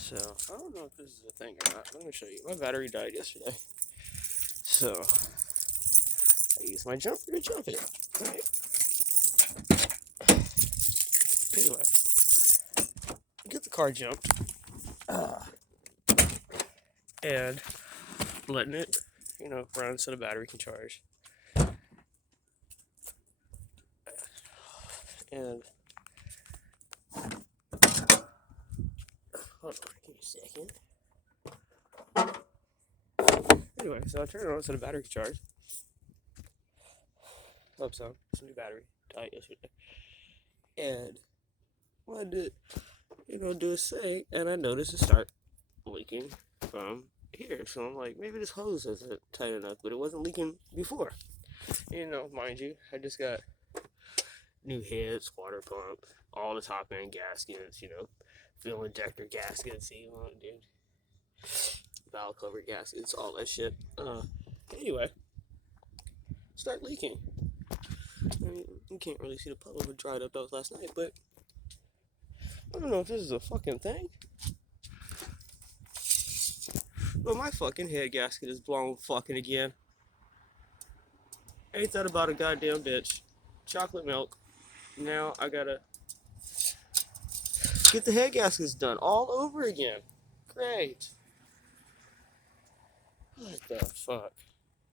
So, I don't know if this is a thing or not. Let me show you. My battery died yesterday. So, I used my jumper to jump it. Right? Anyway, get the car jumped. And letting it, run so the battery can charge. And, hold on, give me a second. Anyway, so I turned it on so the battery can charge. Hope so. It's a new battery. Died yesterday. And wanted to, do a thing, and I noticed it start leaking from here. So I'm like, maybe this hose isn't tight enough, but it wasn't leaking before. Mind you, I just got new heads, water pump, all the top end gaskets, fuel injector gaskets, dude. Valve cover gaskets, all that shit. Anyway, start leaking. I mean, you can't really see the puddle, it dried up. That was last night, but I don't know if this is a fucking thing. But my fucking head gasket is blown fucking again. Ain't that about a goddamn bitch? Chocolate milk. Now I gotta get the head gaskets done all over again. Great. What the fuck?